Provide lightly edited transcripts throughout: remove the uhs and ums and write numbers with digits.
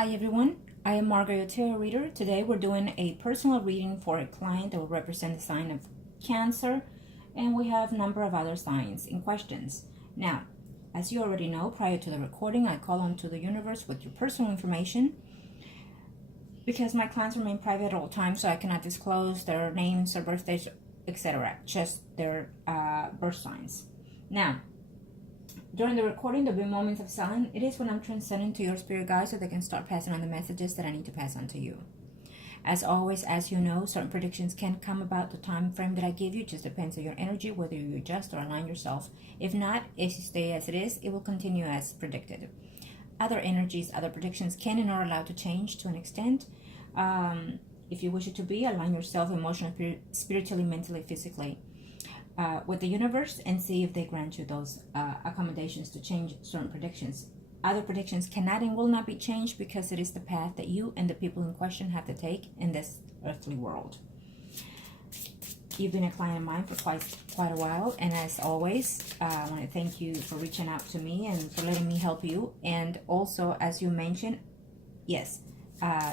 Hi everyone, I am Margourtarotreader. Today we're doing a personal reading for a client that will represent the sign of Cancer, and we have a number of other signs in questions. Now, as you already know, prior to the recording, I call on to the universe with your personal information because my clients remain private at all times, so I cannot disclose their names, their birthdays, etc., just their birth signs. Now, during the recording, there'll be moments of silence. It is when I'm transcending to your spirit guides so they can start passing on the messages that I need to pass on to you. As always, as you know, certain predictions can come about the time frame that I give you. It just depends on your energy, whether you adjust or align yourself. If not, if you stay as it is, it will continue as predicted. Other energies, other predictions can and are allowed to change to an extent. If you wish it to be, align yourself emotionally, spiritually, mentally, physically with the universe and see if they grant you those accommodations to change certain predictions. Other predictions cannot and will not be changed because it is the path that you and the people in question have to take in this earthly world. You've been a client of mine for quite a while, and as always, I want to thank you for reaching out to me and for letting me help you. And also, as you mentioned, yes,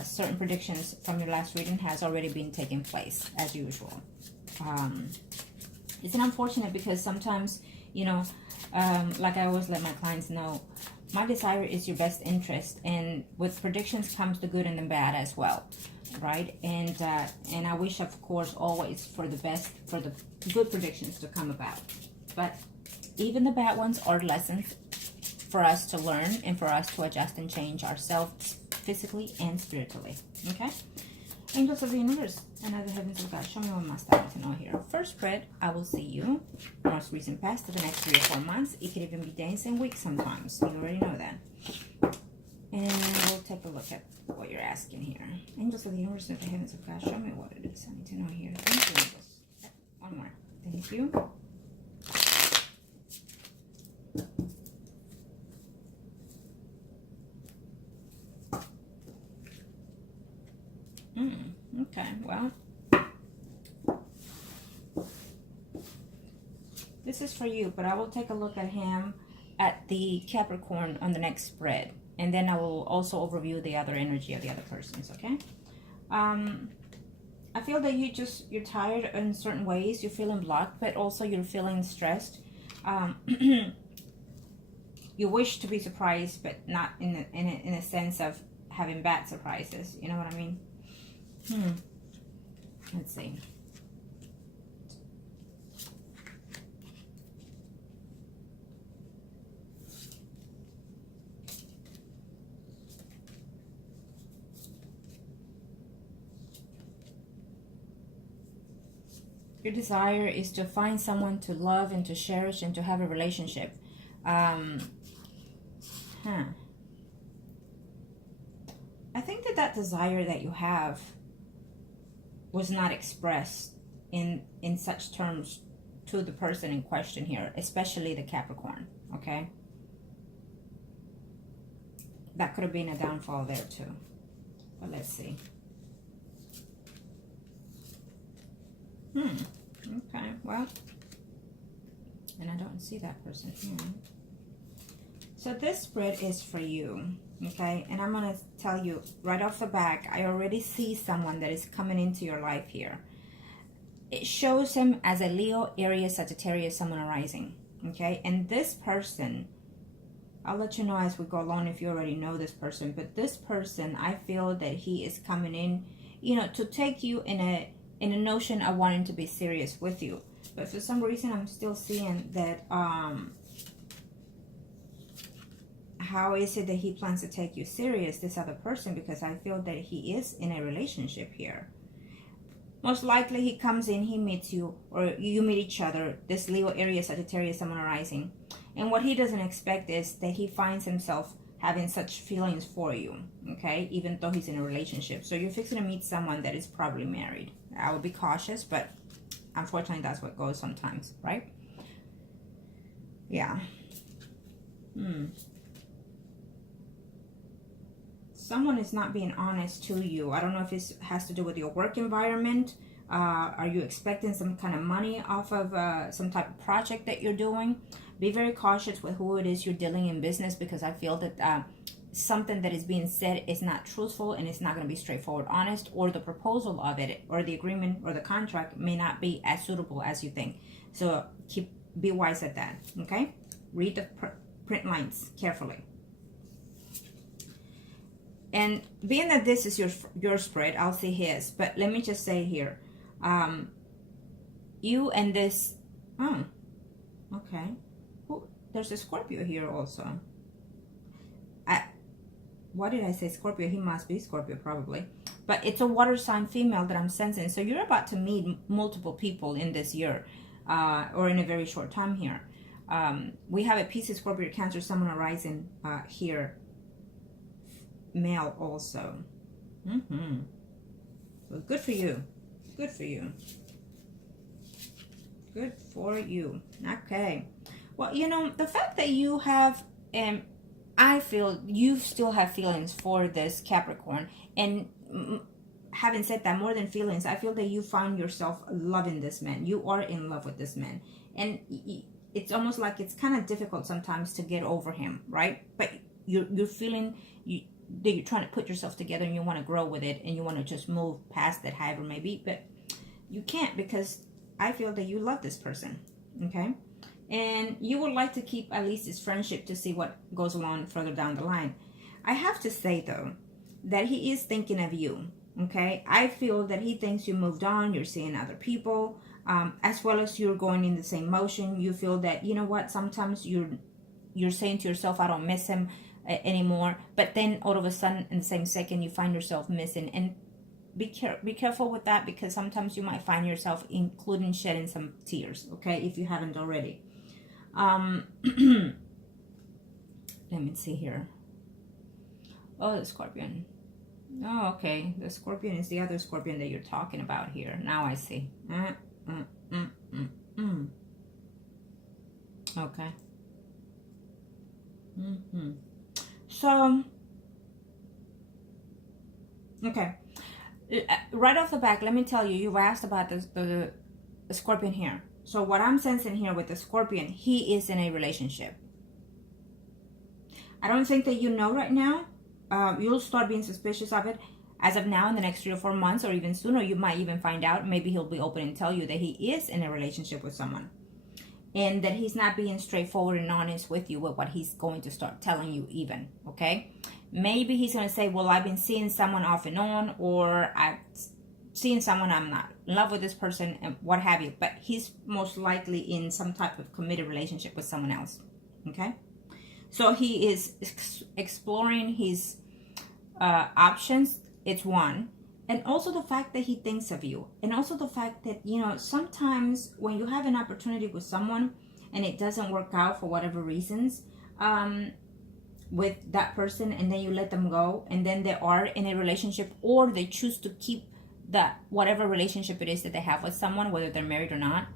certain predictions from your last reading has already been taking place as usual. It's unfortunate because sometimes, you know, like I always let my clients know, my desire is your best interest, and with predictions comes the good and the bad as well, right? And I wish, of course, always for the best, for the good predictions to come about. But even the bad ones are lessons for us to learn and for us to adjust and change ourselves physically and spiritually, okay? Angels of the universe and other heavens of God, show me what must I need to know here. First spread, I will see you most recent past for the next 3 or 4 months. It could even be days and weeks sometimes. You already know that. And we'll take a look at what you're asking here. Angels of the universe and the heavens of God, show me what it is I need to know here. Thank you, angels. One more. Thank you. Okay, well, this is for you, but I will take a look at him at the Capricorn on the next spread, and then I will also overview the other energy of the other persons, okay? I feel that you're tired in certain ways, you're feeling blocked, but also you're feeling stressed. You wish to be surprised, but not in a sense of having bad surprises, you know what I mean? Let's see. Your desire is to find someone to love and to cherish and to have a relationship. I think that desire that you have was not expressed in such terms to the person in question here, especially the Capricorn, okay? That could have been a downfall there too. But let's see. Okay, well, and I don't see that person here. So this spread is for you, okay? And I'm going to tell you right off the back, I already see someone that is coming into your life here. It shows him as a Leo, Aries, Sagittarius, Sun, Moon, Rising, okay? And this person, I'll let you know as we go along if you already know this person, but this person, I feel that he is coming in, you know, to take you in a notion of wanting to be serious with you. But for some reason, I'm still seeing that, how is it that he plans to take you serious, this other person? Because I feel that he is in a relationship here. Most likely he comes in, he meets you, or you meet each other, this Leo, Aries, Sagittarius, Sun, Moon, Rising. And what he doesn't expect is that he finds himself having such feelings for you, okay? Even though he's in a relationship. So you're fixing to meet someone that is probably married. I would be cautious, but unfortunately that's what goes sometimes, right? Yeah. Someone is not being honest to you. I don't know if it has to do with your work environment. Are you expecting some kind of money off of some type of project that you're doing? Be very cautious with who it is you're dealing in business, because I feel that something that is being said is not truthful and it's not going to be straightforward, honest, or the proposal of it or the agreement or the contract may not be as suitable as you think. So be wise at that, okay? Read the print lines carefully. And being that this is your spread, I'll say his, but let me just say here, you and this, okay. Ooh, there's a Scorpio here also. Why did I say Scorpio? He must be Scorpio probably. But it's a water sign female that I'm sensing. So you're about to meet multiple people in this year, or in a very short time here. We have a Pisces, Scorpio, Cancer, Sun, Moon, Rising here. Male also. So good for you. Good for you. Good for you. Okay. Well, you know, the fact that you have, I feel you still have feelings for this Capricorn. And having said that, more than feelings, I feel that you find yourself loving this man. You are in love with this man. And it's almost like it's kind of difficult sometimes to get over him, right? But you're feeling that you're trying to put yourself together and you want to grow with it and you want to just move past it, however it may be. But you can't, because I feel that you love this person, okay? And you would like to keep at least this friendship to see what goes along further down the line. I have to say, though, that he is thinking of you, okay? I feel that he thinks you moved on, you're seeing other people, as well as you're going in the same motion. You feel that, you know what, sometimes you're saying to yourself, I don't miss him anymore, but then all of a sudden in the same second you find yourself missing. And be careful with that, because sometimes you might find yourself including shedding some tears, okay, if you haven't already. Let me see here. Oh, the Scorpion. Oh, okay, the Scorpion is the other Scorpion that you're talking about here. Now I see. Okay. So, okay, right off the back, let me tell you, you've asked about the Scorpion here. So what I'm sensing here with the Scorpion, he is in a relationship. I don't think that you know right now. You'll start being suspicious of it as of now in the next 3 or 4 months, or even sooner. You might even find out. Maybe he'll be open and tell you that he is in a relationship with someone, and that he's not being straightforward and honest with you with what he's going to start telling you even, okay? Maybe he's going to say, well, I've been seeing someone off and on, or I've seen someone, I'm not in love with this person, and what have you. But he's most likely in some type of committed relationship with someone else, okay? So he is exploring his options. It's one. And also the fact that he thinks of you. And also the fact that, you know, sometimes when you have an opportunity with someone and it doesn't work out for whatever reasons with that person, and then you let them go, and then they are in a relationship, or they choose to keep that whatever relationship it is that they have with someone, whether they're married or not,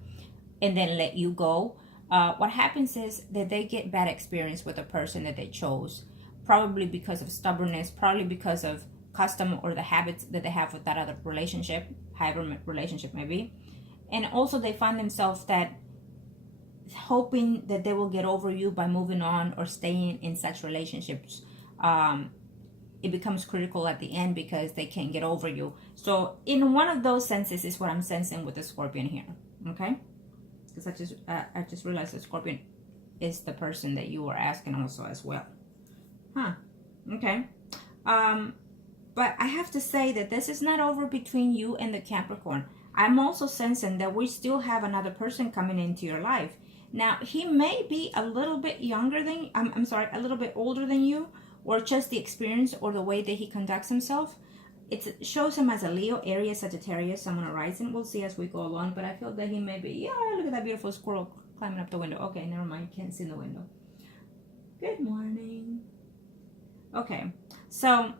and then let you go. What happens is that they get bad experience with the person that they chose, probably because of stubbornness, probably because of custom or the habits that they have with that other relationship, however relationship may be. And also they find themselves that hoping that they will get over you by moving on or staying in such relationships. It becomes critical at the end because they can't get over you. So in one of those senses is what I'm sensing with the Scorpion here, okay? Because I just realized that Scorpion is the person that you were asking also as well. Okay. But I have to say that this is not over between you and the Capricorn. I'm also sensing that we still have another person coming into your life. Now, he may be a little bit younger than, I'm sorry, a little bit older than you, or just the experience or the way that he conducts himself. It shows him as a Leo, Aries, Sagittarius, Sun, Moon, Rising. We'll see as we go along, but I feel that he may be, yeah, look at that beautiful squirrel climbing up the window. Okay, never mind, can't see in the window. Good morning. Okay, so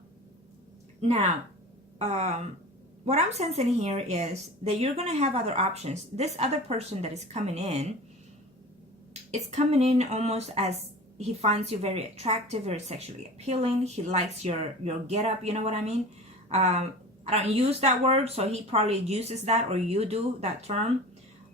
now, what I'm sensing here is that you're going to have other options. This other person that is coming in, it's coming in almost as he finds you very attractive, very sexually appealing. He likes your get up, you know what I mean? I don't use that word, so he probably uses that, or you do that term.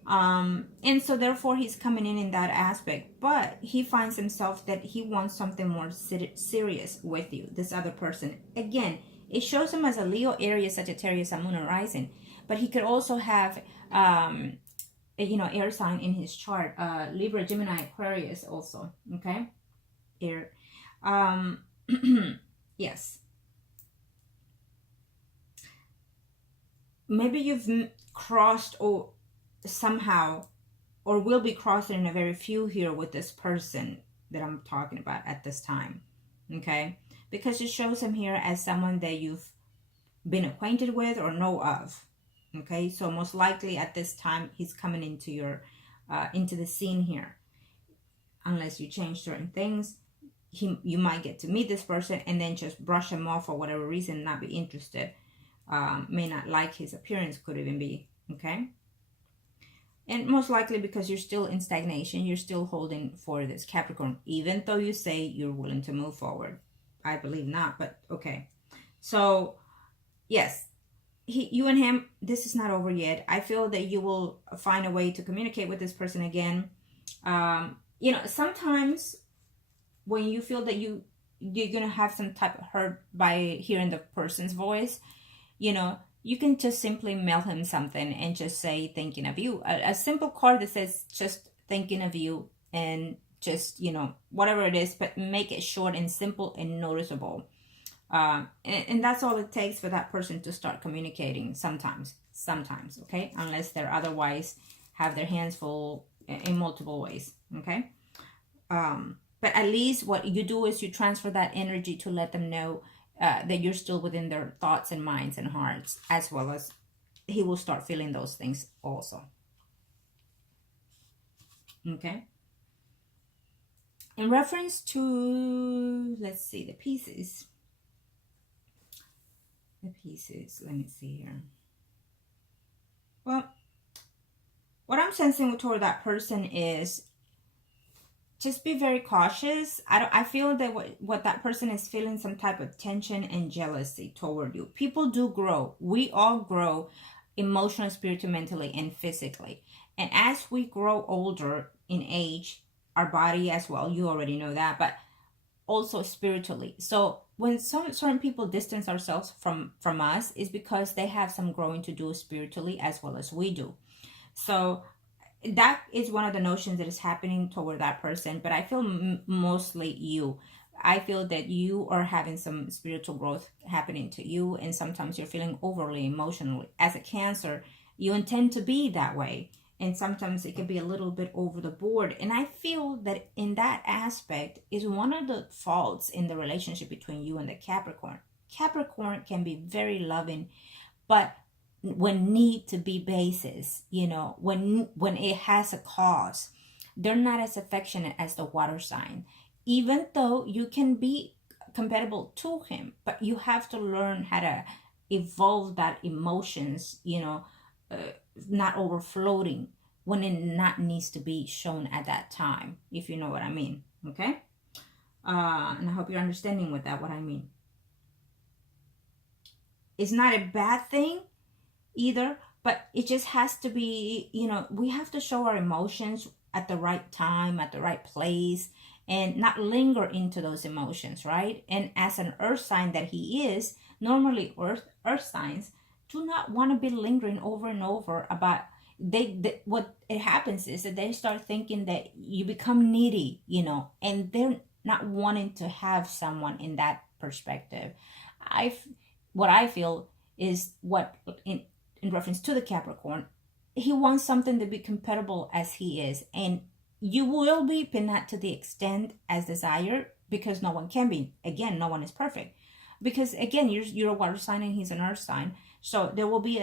And so therefore he's coming in that aspect, but he finds himself that he wants something more serious with you, this other person. Again, it shows him as a Leo, Aries, Sagittarius, Sun, Moon, and Rising, but he could also have air sign in his chart, Libra, Gemini, Aquarius also. Okay, air. Yes, maybe you've crossed or somehow, or will be crossing in a very few here with this person that I'm talking about at this time. Okay, because it shows him here as someone that you've been acquainted with or know of. Okay, so most likely at this time he's coming into your into the scene here. Unless you change certain things, you might get to meet this person and then just brush him off for whatever reason, not be interested, may not like his appearance, could even be. Okay, and most likely because you're still in stagnation, you're still holding for this Capricorn, even though you say you're willing to move forward. I believe not, but okay. So yes, you and him, this is not over yet. I feel that you will find a way to communicate with this person again. Sometimes when you feel that you're gonna have some type of hurt by hearing the person's voice, you can just simply mail him something and just say thinking of you. A simple card that says just thinking of you, and just whatever it is, but make it short and simple and noticeable. And that's all it takes for that person to start communicating sometimes, okay? Unless they're otherwise have their hands full in multiple ways, okay? But at least what you do is you transfer that energy to let them know that you're still within their thoughts and minds and hearts, as well as he will start feeling those things also. Okay? In reference to, let's see, the pieces. Let me see here. Well, what I'm sensing toward that person is just be very cautious. I feel that what that person is feeling some type of tension and jealousy toward you. People do grow. We all grow emotionally, spiritually, mentally, and physically. And as we grow older in age, our body as well, you already know that, but also spiritually. So when certain people distance ourselves from us, is because they have some growing to do spiritually as well as we do. So that is one of the notions that is happening toward that person. But I feel mostly you. I feel that you are having some spiritual growth happening to you, and sometimes you're feeling overly emotional. As a Cancer, you intend to be that way, and sometimes it can be a little bit over the board. And I feel that in that aspect is one of the faults in the relationship between you and the Capricorn. Capricorn can be very loving, but when need to be basis, when it has a cause, they're not as affectionate as the water sign. Even though you can be compatible to him, but you have to learn how to evolve that emotions, not overflowing when it not needs to be shown at that time, if you know what I mean. Okay, and I hope you're understanding with that what I mean. It's not a bad thing either, but it just has to be, we have to show our emotions at the right time, at the right place, and not linger into those emotions, right? And as an earth sign that he is, normally earth signs do not want to be lingering over and over about what it happens is that they start thinking that you become needy, and they're not wanting to have someone in that perspective. What I feel is what in reference to the Capricorn, he wants something to be compatible as he is, and you will be, but not to the extent as desired, because no one can be. Again, no one is perfect, because again, you're a water sign and he's an earth sign, so there will be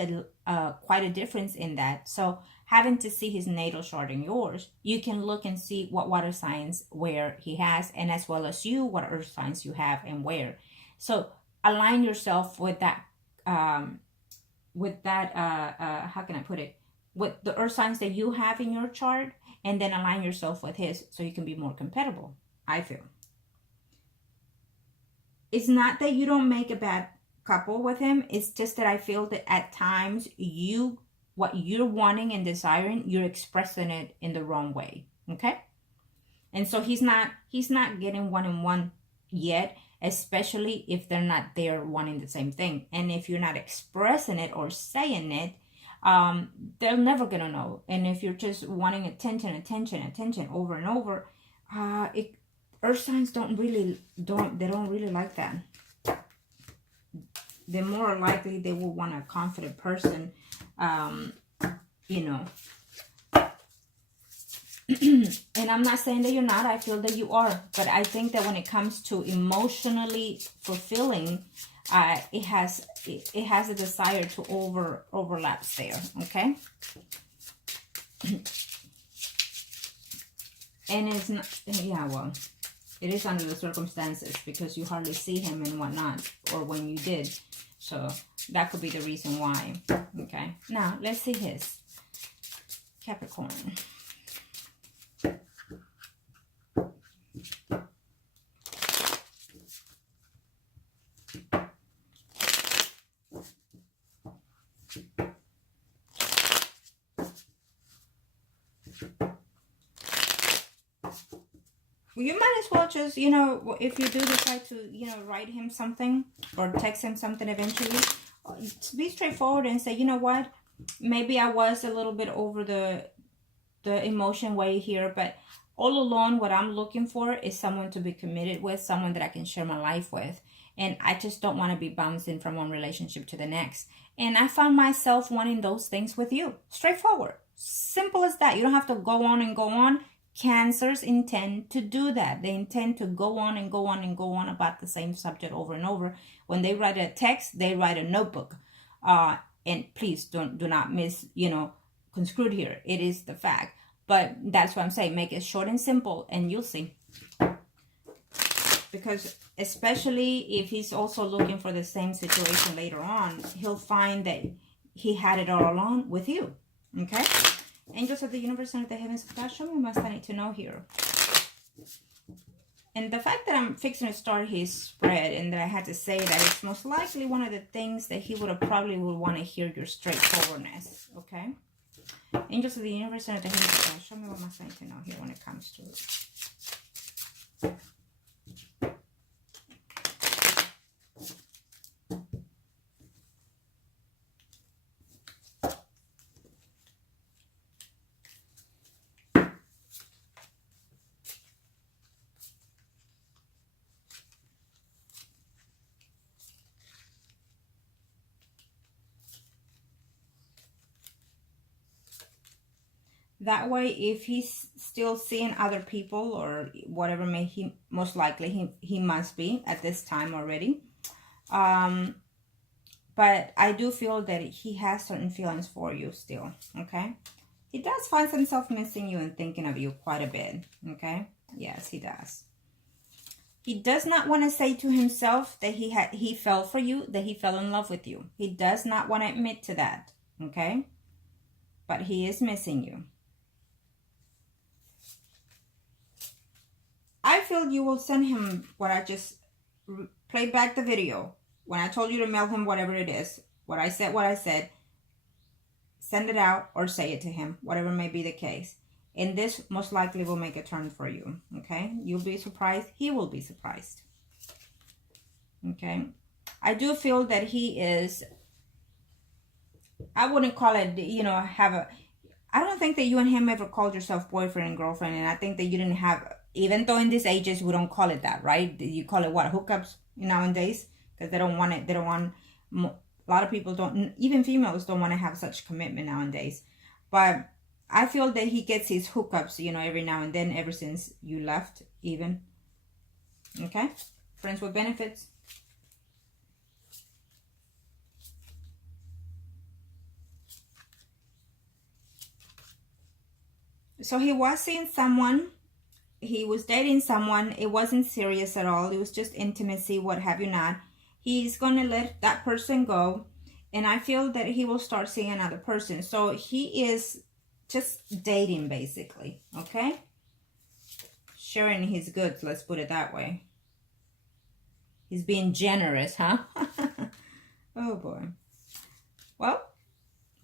quite a difference in that. So having to see his natal chart and yours, you can look and see what water signs where he has, and as well as you, what earth signs you have and where. So align yourself with that. How can I put it? With the earth signs that you have in your chart, and then align yourself with his so you can be more compatible, I feel. It's not that you don't make a bad couple with him. It's just that I feel that at times you what you're wanting and desiring, you're expressing it in the wrong way. Okay? And so he's not getting one-on-one yet, especially if they're not there wanting the same thing. And if you're not expressing it or saying it, they're never gonna know. And if you're just wanting attention over and over, earth signs don't really like that. They're more likely they will want a confident person, you know. And I'm not saying that you're not. I feel that you are. But I think that when it comes to emotionally fulfilling, it has a desire to overlaps there. Okay. And it's not. Yeah. Well, it is under the circumstances because you hardly see him and whatnot, or when you did. So that could be the reason why. Okay. Now let's see his Capricorn. You might as well just, you know, if you do decide to, you know, write him something or text him something eventually, be straightforward and say, you know what, maybe I was a little bit over the emotion way here, but all along what I'm looking for is someone to be committed with, someone that I can share my life with. And I just don't want to be bouncing from one relationship to the next. And I found myself wanting those things with you. Straightforward. Simple as that. You don't have to go on and go on. Cancers intend to do that. They intend to go on and go on and go on about the same subject over and over. When they write a text, they write a notebook. And please do not miss, you know, construed here. It is the fact. But that's what I'm saying. Make it short and simple and you'll see. Because especially if he's also looking for the same situation later on, he'll find that he had it all along with you. Okay? Angels of the universe and of the heavens of God, show me what must I need to know here. And the fact that I'm fixing to start his spread and that I had to say that it's most likely one of the things that he probably would want to hear your straightforwardness. Okay? Angels of the universe and of the heavens of God, show me what must I need to know here when it comes to it. That way, if he's still seeing other people or whatever, most likely he must be at this time already. But I do feel that he has certain feelings for you still, okay? He does find himself missing you and thinking of you quite a bit, okay? Yes, he does. He does not want to say to himself that he fell for you, that he fell in love with you. He does not want to admit to that, okay? But he is missing you. I feel you will send him what I just played back the video. When I told you to mail him whatever it is, what I said, send it out or say it to him, whatever may be the case. And this most likely will make a turn for you, okay? You'll be surprised. He will be surprised, okay? I do feel that he is, I wouldn't call it, you know, I don't think that you and him ever called yourself boyfriend and girlfriend. And I think that you didn't have, even though in these ages we don't call it that, right? You call it what, hookups nowadays? Because they don't want it, a lot of people don't, even females don't want to have such commitment nowadays. But I feel that he gets his hookups, you know, every now and then, ever since you left even. Okay? Friends with benefits. So he was seeing someone. He was dating someone. It wasn't serious at all. It was just intimacy, what have you not. He's going to let that person go. And I feel that he will start seeing another person. So he is just dating, basically. Okay? Sharing his goods, let's put it that way. He's being generous, huh? Oh, boy. Well,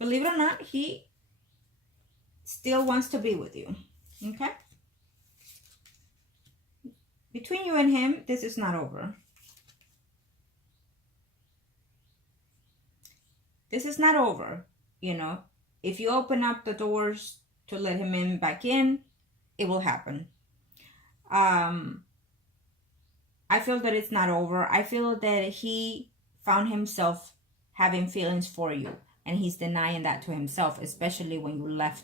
believe it or not, he still wants to be with you. Okay? Between you and him, this is not over. This is not over, you know. If you open up the doors to let him in back in, it will happen. I feel that it's not over. I feel that he found himself having feelings for you, and he's denying that to himself, especially when you left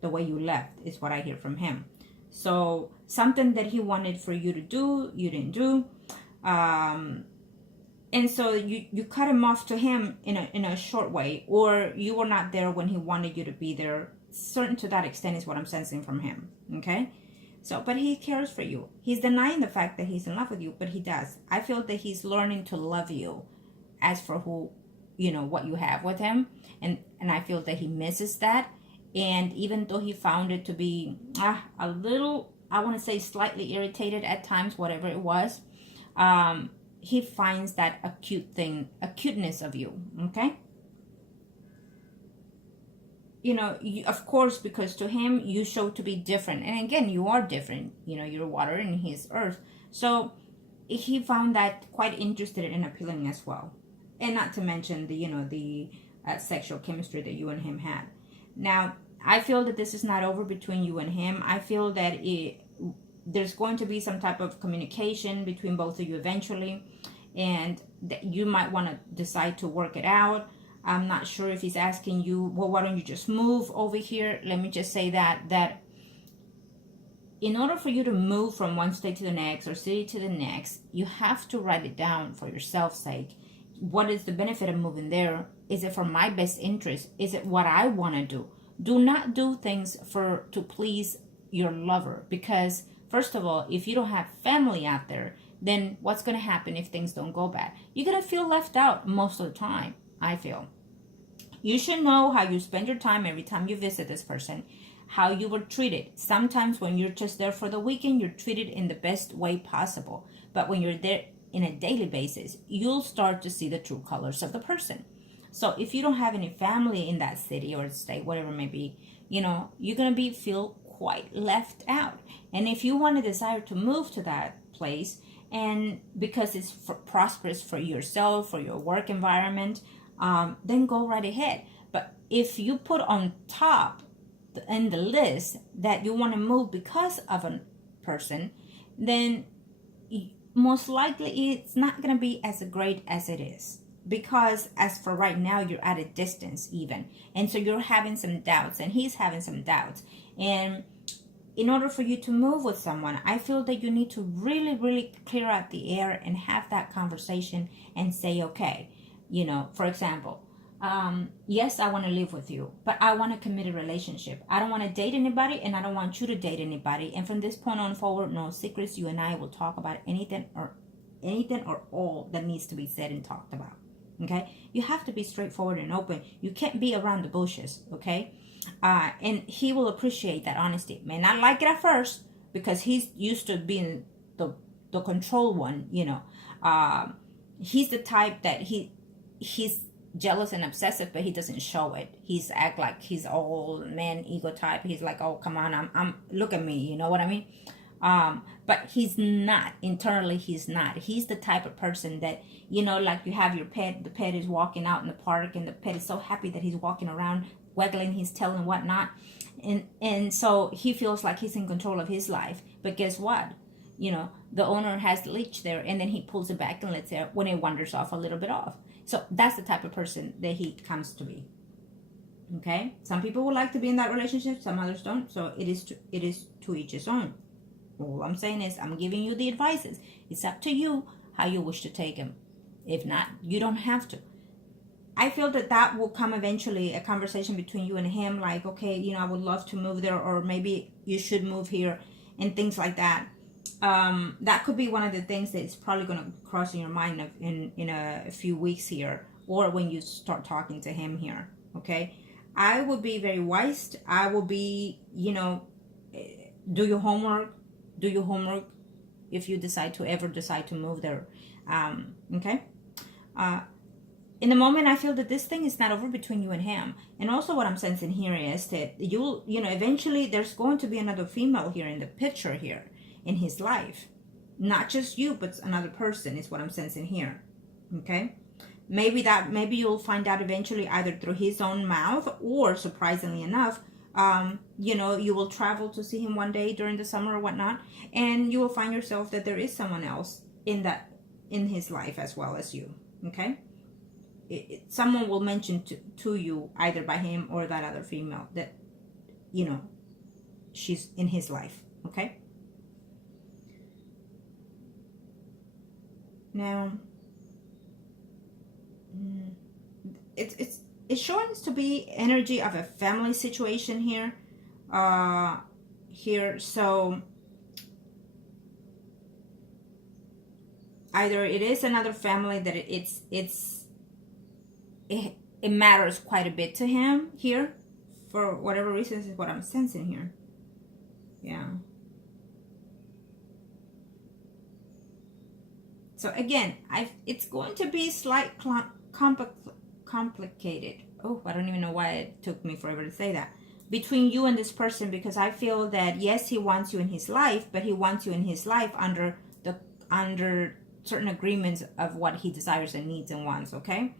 the way you left, is what I hear from him. So something that he wanted for you to do, you didn't do. And so you cut him off to him in a short way, or you were not there when he wanted you to be there. Certain to that extent is what I'm sensing from him. Okay? So, but he cares for you. He's denying the fact that he's in love with you, but he does. I feel that he's learning to love you as for who, you know, what you have with him. And I feel that he misses that. And even though he found it to be a little, I want to say slightly irritated at times, whatever it was, he finds that a cuteness of you, okay? You know, of course, because to him, you show to be different. And again, you are different. You know, you're water and he's earth. So he found that quite interested and appealing as well. And not to mention the, you know, the sexual chemistry that you and him had. Now, I feel that this is not over between you and him. I feel that there's going to be some type of communication between both of you eventually. And that you might want to decide to work it out. I'm not sure if he's asking you, well, why don't you just move over here? Let me just say that in order for you to move from one state to the next or city to the next, you have to write it down for yourself's sake. What is the benefit of moving there? Is it for my best interest? Is it what I want to do? Do not do things to please your lover, because first of all, if you don't have family out there, then what's going to happen if things don't go bad? You're going to feel left out most of the time, I feel. You should know how you spend your time every time you visit this person, how you were treated. Sometimes when you're just there for the weekend, you're treated in the best way possible. But when you're there in a daily basis, you'll start to see the true colors of the person. So if you don't have any family in that city or state, whatever it may be, you know, you're going to feel quite left out. And if you want to desire to move to that place, and because it's prosperous for yourself, for your work environment, then go right ahead. But if you put on top in the list that you want to move because of a person, then most likely it's not going to be as great as it is. Because as for right now, you're at a distance even. And so you're having some doubts, and he's having some doubts. And in order for you to move with someone, I feel that you need to really, really clear out the air and have that conversation and say, okay, you know, for example, yes, I want to live with you, but I want a committed relationship. I don't want to date anybody, and I don't want you to date anybody. And from this point on forward, no secrets. You and I will talk about anything or all that needs to be said and talked about. Okay? You have to be straightforward and open. You can't be around the bushes. Okay? And he will appreciate that honesty. May not like it at first because he's used to being the control one, you know. He's the type that he's jealous and obsessive, but he doesn't show it. He's act like he's all man ego type. He's like, oh, come on, I'm look at me, you know what I mean? But he's not internally. He's not. He's the type of person that, you know, like you have your pet. The pet is walking out in the park, and the pet is so happy that he's walking around, waggling his tail and whatnot, and so he feels like he's in control of his life. But guess what? You know, the owner has the leash there, and then he pulls it back and lets it when it wanders off a little bit off. So that's the type of person that he comes to be. Okay, some people would like to be in that relationship, some others don't. So it is to each his own. All I'm saying is I'm giving you the advices. It's up to you how you wish to take them. If not, you don't have to. I feel that will come eventually, a conversation between you and him, like, okay, you know, I would love to move there, or maybe you should move here, and things like that. That could be one of the things that is probably going to cross in your mind in a few weeks here, or when you start talking to him here. Okay, I would be very wise. I will be, you know, do your homework if you decide to move there. Okay. in the moment, I feel that this thing is not over between you and him. And also what I'm sensing here is that eventually there's going to be another female here in the picture here in his life. Not just you, but another person is what I'm sensing here. Okay? Maybe you'll find out eventually either through his own mouth, or surprisingly enough, you will travel to see him one day during the summer or whatnot, and you will find yourself that there is someone else in his life as well as you. Okay? Someone will mention to you, either by him or that other female, that she's in his life. Okay? Now, it's showing to be energy of a family situation here. So either it is another family that it matters quite a bit to him here, for whatever reasons, is what I'm sensing here. Yeah. So again, it's going to be slightly complicated. Oh, I don't even know why it took me forever to say that. Between you and this person, because I feel that yes, he wants you in his life, but he wants you in his life under certain agreements of what he desires and needs and wants. Okay.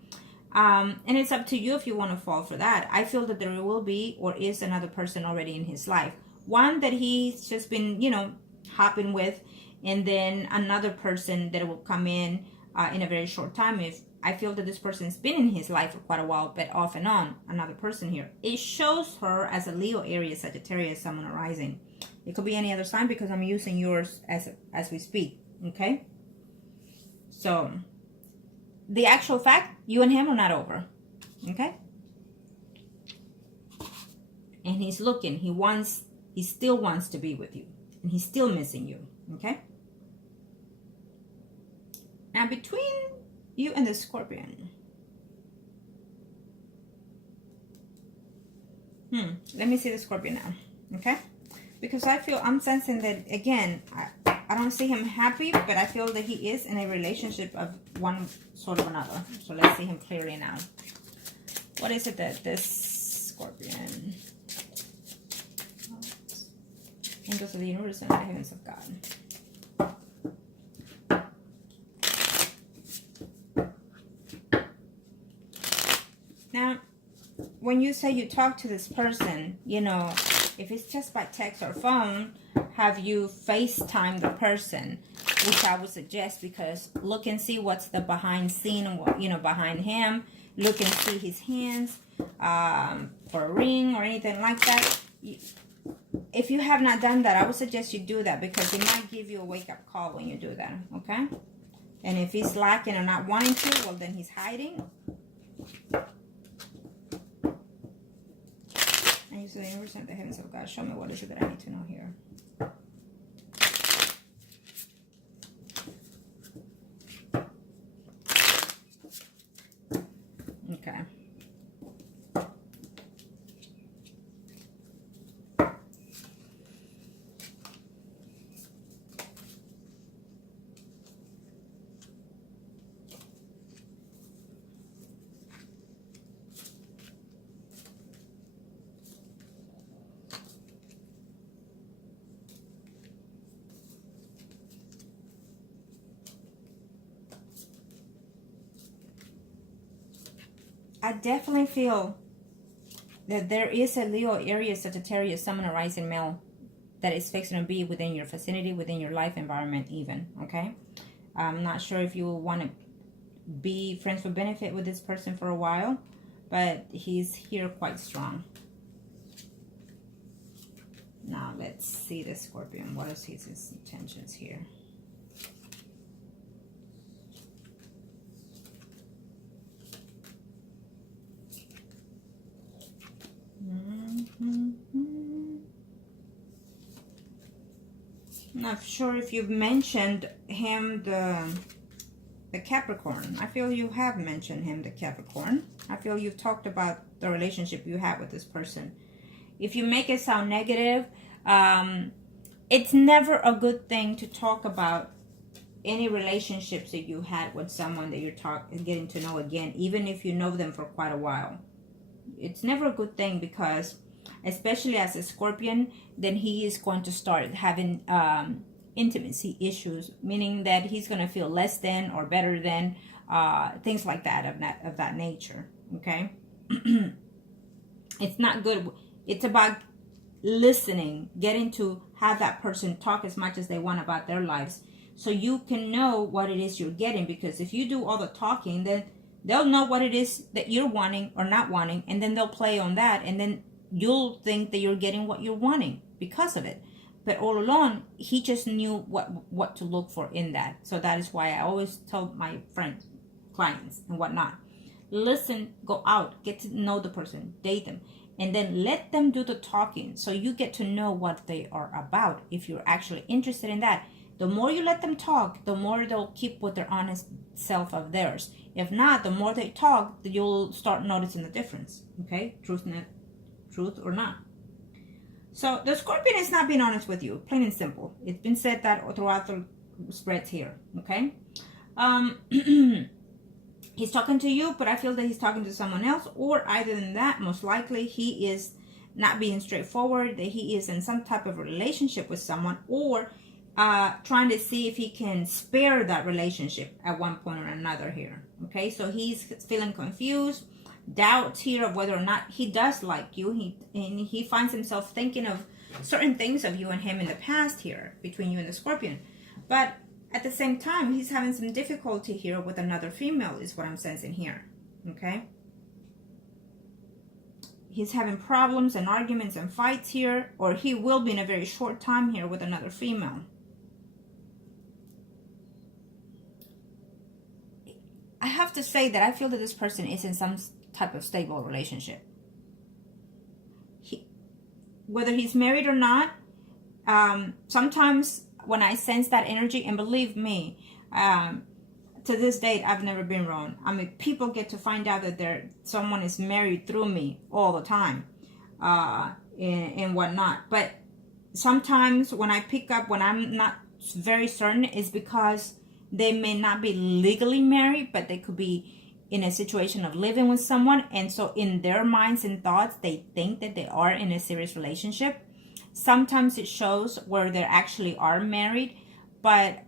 And it's up to you if you want to fall for that. I feel that there will be, or is, another person already in his life. One that he's just been, hopping with, and then another person that will come in a very short time. If I feel that this person's been in his life for quite a while, but off and on, another person here. It shows her as a Leo, Aries, Sagittarius, Sun rising. It could be any other sign because I'm using yours as we speak. Okay? So, the actual fact, you and him are not over. Okay? And he's looking. He still wants to be with you. And he's still missing you. Okay? Now, between you and the Scorpion. Let me see the Scorpion now. Okay? Because I'm sensing that, again, I don't see him happy, but I feel that he is in a relationship of one sort of another. So let's see him clearly now. What is it that this Scorpion... Angels of the universe and the heavens of God. Now, when you say you talk to this person, if it's just by text or phone, have you FaceTime the person? Which I would suggest, because look and see what's the behind scene, behind him. Look and see his hands for a ring or anything like that. If you have not done that, I would suggest you do that, because it might give you a wake-up call when you do that, okay? And if he's lacking or not wanting to, well, then he's hiding. And you say the universe and the heavens of God, show me what is it that I need to know here. Okay. I definitely feel that there is a Leo, Aries, Sagittarius, Sun, rising male that is fixing to be within your vicinity, within your life environment even, okay? I'm not sure if you want to be friends with benefit with this person for a while, but he's here quite strong. Now, let's see the Scorpion. What is his intentions here? Not sure if you've mentioned him the Capricorn. I feel you have mentioned him, the Capricorn. I feel you've talked about the relationship you have with this person. If you make it sound negative, it's never a good thing to talk about any relationships that you had with someone that you're getting to know again, even if you know them for quite a while. It's never a good thing, because especially as a Scorpion, then he is going to start having intimacy issues, meaning that he's going to feel less than or better than, things like that, of that nature. Okay. It's not good. It's about listening, getting to have that person talk as much as they want about their lives, so you can know what it is you're getting. Because if you do all the talking, then they'll know what it is that you're wanting or not wanting, and then they'll play on that, and then you'll think that you're getting what you're wanting because of it. But all along, he just knew what to look for in that. So that is why I always tell my friends, clients, and whatnot, listen, go out, get to know the person, date them, and then let them do the talking, so you get to know what they are about. If you're actually interested in that, the more you let them talk, the more they'll keep with their honest self of theirs. If not, the more they talk, you'll start noticing the difference. Okay, truth or not. So the Scorpion is not being honest with you, plain and simple. It's been said that throughout the spreads here. Okay. He's talking to you, but I feel that he's talking to someone else, or either than that, most likely he is not being straightforward, that he is in some type of relationship with someone, or trying to see if he can spare that relationship at one point or another here. Okay, so he's feeling confused, doubts here of whether or not he does like you. He finds himself thinking of certain things of you and him in the past here, between you and the Scorpion. But at the same time, he's having some difficulty here with another female, is what I'm sensing here. Okay? He's having problems and arguments and fights here, or he will be in a very short time here with another female. I have to say that I feel that this person is in some type of stable relationship. Whether he's married or not, sometimes when I sense that energy, and believe me, to this date, I've never been wrong. I mean, people get to find out that someone is married through me all the time, and whatnot. But sometimes when I pick up, when I'm not very certain, is because they may not be legally married, but they could be in a situation of living with someone. And so in their minds and thoughts, they think that they are in a serious relationship. Sometimes it shows where they actually are married, but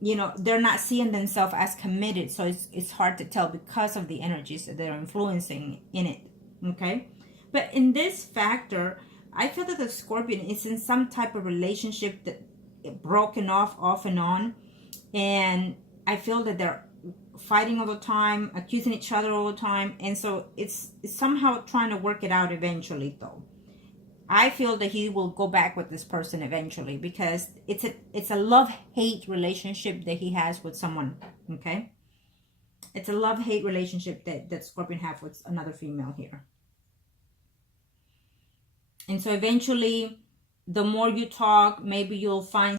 you know, they're not seeing themselves as committed. So it's hard to tell because of the energies that they're influencing in it. Okay, but in this factor, I feel that the Scorpion is in some type of relationship that broken off and on, and I feel that they're fighting all the time, accusing each other all the time, and so it's somehow trying to work it out eventually. Though I feel that he will go back with this person eventually, because it's a love-hate relationship that he has with someone. Okay, it's a love-hate relationship that Scorpion have with another female here. And so eventually, the more you talk, maybe you'll find